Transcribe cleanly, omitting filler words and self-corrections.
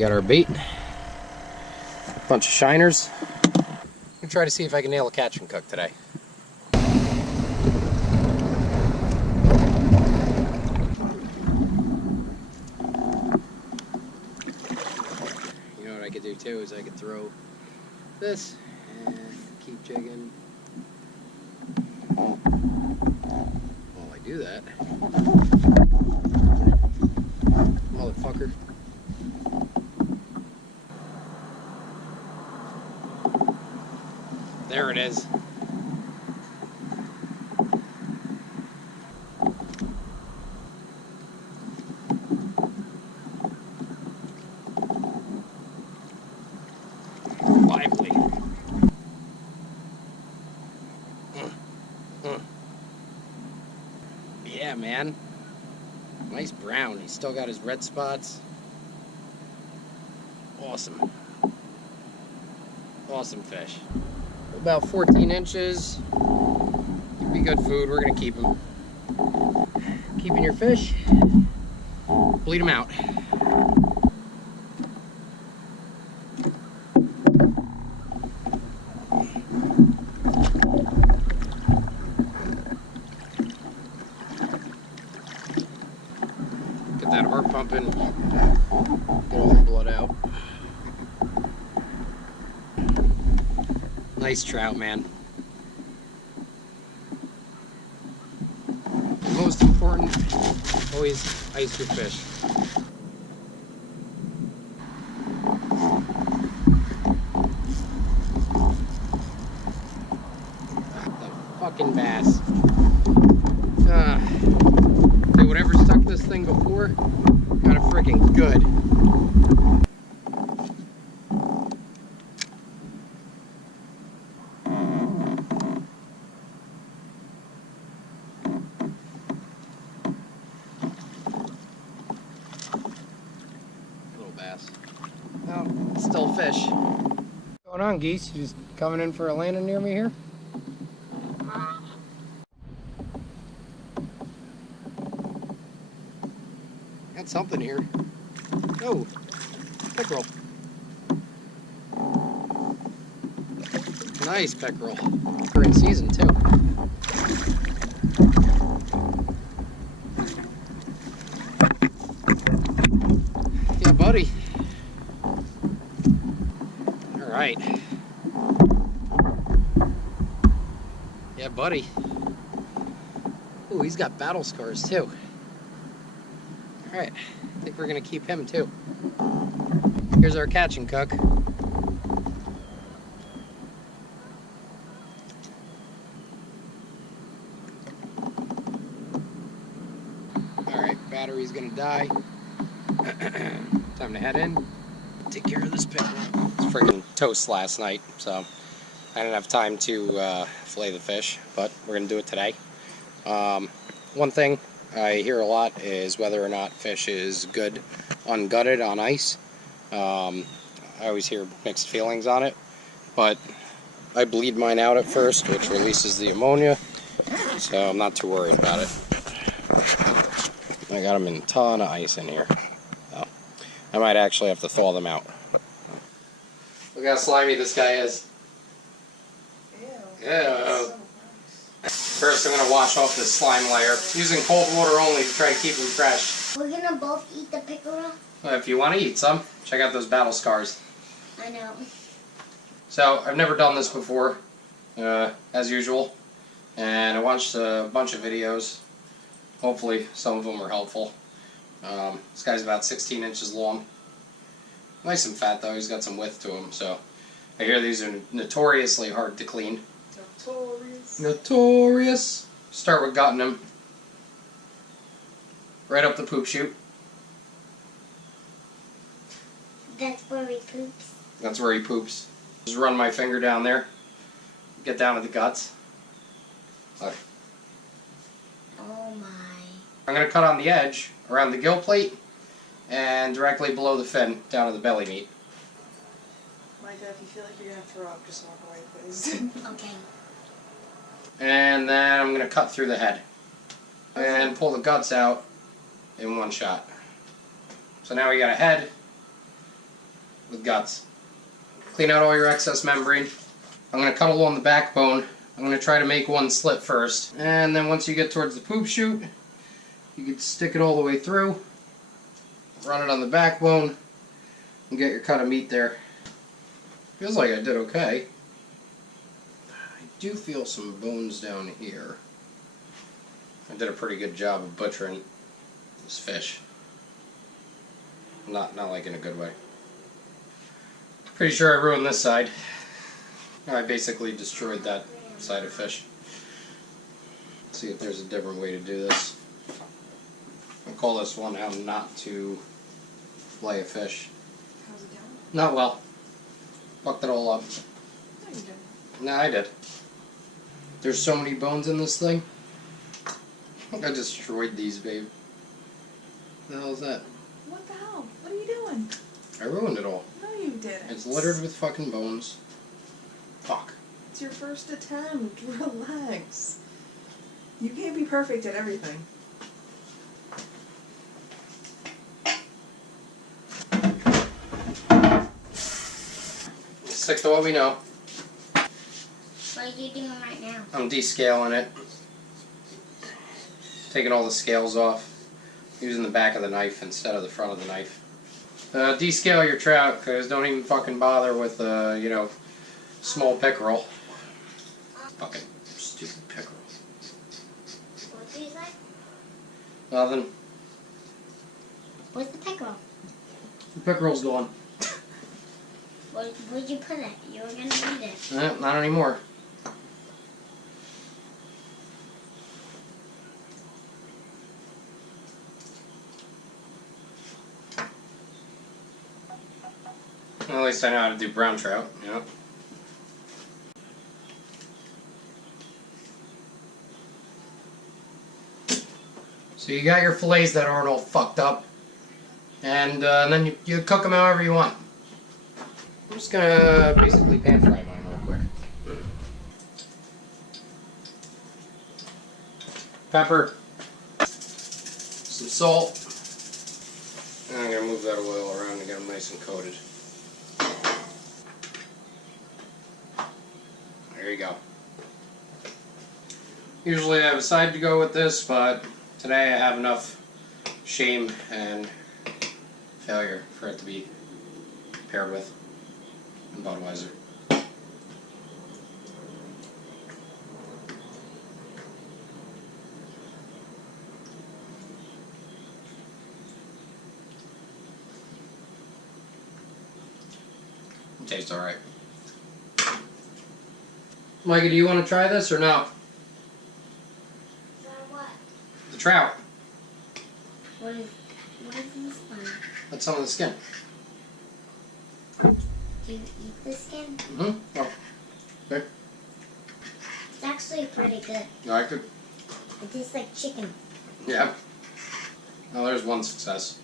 We got our bait, bunch of shiners. I'm gonna try to see if I can nail a catch and cook today. You know what I could do too is I could throw this and keep jigging. While I do that, motherfucker. There it is. Lively. Yeah, man. Nice brown. He's still got his red spots. Awesome. Awesome fish. About 14 inches. He'd be good food. We're going to keep him. Keeping your fish. Bleed him out. Get that heart pumping. Get all the blood out. Nice trout, man. Most important, always ice your fish. The fucking bass. Dude, whatever stuck this thing before, got it freaking good. Oh, still fish. What's going on, geese? You just coming in for a landing near me here? Got something here. Oh, pickerel. Nice pickerel. We're in season too. Yeah, buddy. Right. Yeah, buddy. Ooh, he's got battle scars too. Alright, I think we're gonna keep him too. Here's our catch and cook. Alright, battery's gonna die. Time to head in. Take care of this pickerel. It's freaking toast last night, so I didn't have time to fillet the fish, but we're gonna do it today. One thing I hear a lot is whether or not fish is good ungutted on ice. I always hear mixed feelings on it, but I bleed mine out at first, which releases the ammonia, so I'm not too worried about it. I got them in a ton of ice in here. I might actually have to thaw them out. Look how slimy this guy is. Ew. Ew. First I'm going to wash off this slime layer, using cold water only to try to keep them fresh. We're going to both eat the pickerel? Well, if you want to eat some, check out those battle scars. I know. So, I've never done this before, as usual, and I watched a bunch of videos. Hopefully some of them were helpful. This guy's about 16 inches long. Nice and fat though, he's got some width to him, so I hear these are notoriously hard to clean. Notorious. Notorious. Start with gutting him. Right up the poop chute. That's where he poops? That's where he poops. Just run my finger down there. Get down to the guts. Look. Oh my. I'm going to cut on the edge around the gill plate and directly below the fin down to the belly meat. Micah, if you feel like you're going to throw up, just walk away, please. Okay. And then I'm going to cut through the head and pull the guts out in one shot. So now we got a head, with guts. Clean out all your excess membrane. I'm going to cut along the backbone. I'm going to try to make one slit first. And then once you get towards the poop chute, you can stick it all the way through, run it on the backbone, and get your cut of meat there. Feels like I did okay. I do feel some bones down here. I did a pretty good job of butchering this fish. Not like in a good way. Pretty sure I ruined this side. I basically destroyed that side of fish. Let's see if there's a different way to do this. I call this one how not to fillet a fish. How's it going? Not well. Fucked it all up. No, you didn't. No, I did. There's so many bones in this thing. I destroyed these, babe. What the hell is that? What the hell? What are you doing? I ruined it all. No, you didn't. It's littered with fucking bones. Fuck. It's your first attempt. Relax. You can't be perfect at everything. Stick to what we know. What are you doing right now? I'm descaling it. Taking all the scales off. Using the back of the knife instead of the front of the knife. Descale your trout, because don't even fucking bother with, small pickerel. Fucking stupid pickerel. What did you say? Nothing. Where's the pickerel? The pickerel's gone. Where'd you put it? You were gonna eat it. Not anymore. Well, at least I know how to do brown trout, you know. So you got your fillets that aren't all fucked up, and then you cook them however you want. I'm just gonna basically pan fry mine real quick. Pepper, some salt, and I'm gonna move that oil around to get them nice and coated. There you go. Usually I have a side to go with this, but today I have enough shame and failure for it to be paired with Budweiser. It tastes alright. Mikey, do you want to try this or no? For what? The trout. What is this one? That's some of the skin. Do you eat the skin? Mm-hmm. Oh. Okay. It's actually pretty good. You like it? It tastes like chicken. Yeah. Oh, there's one success.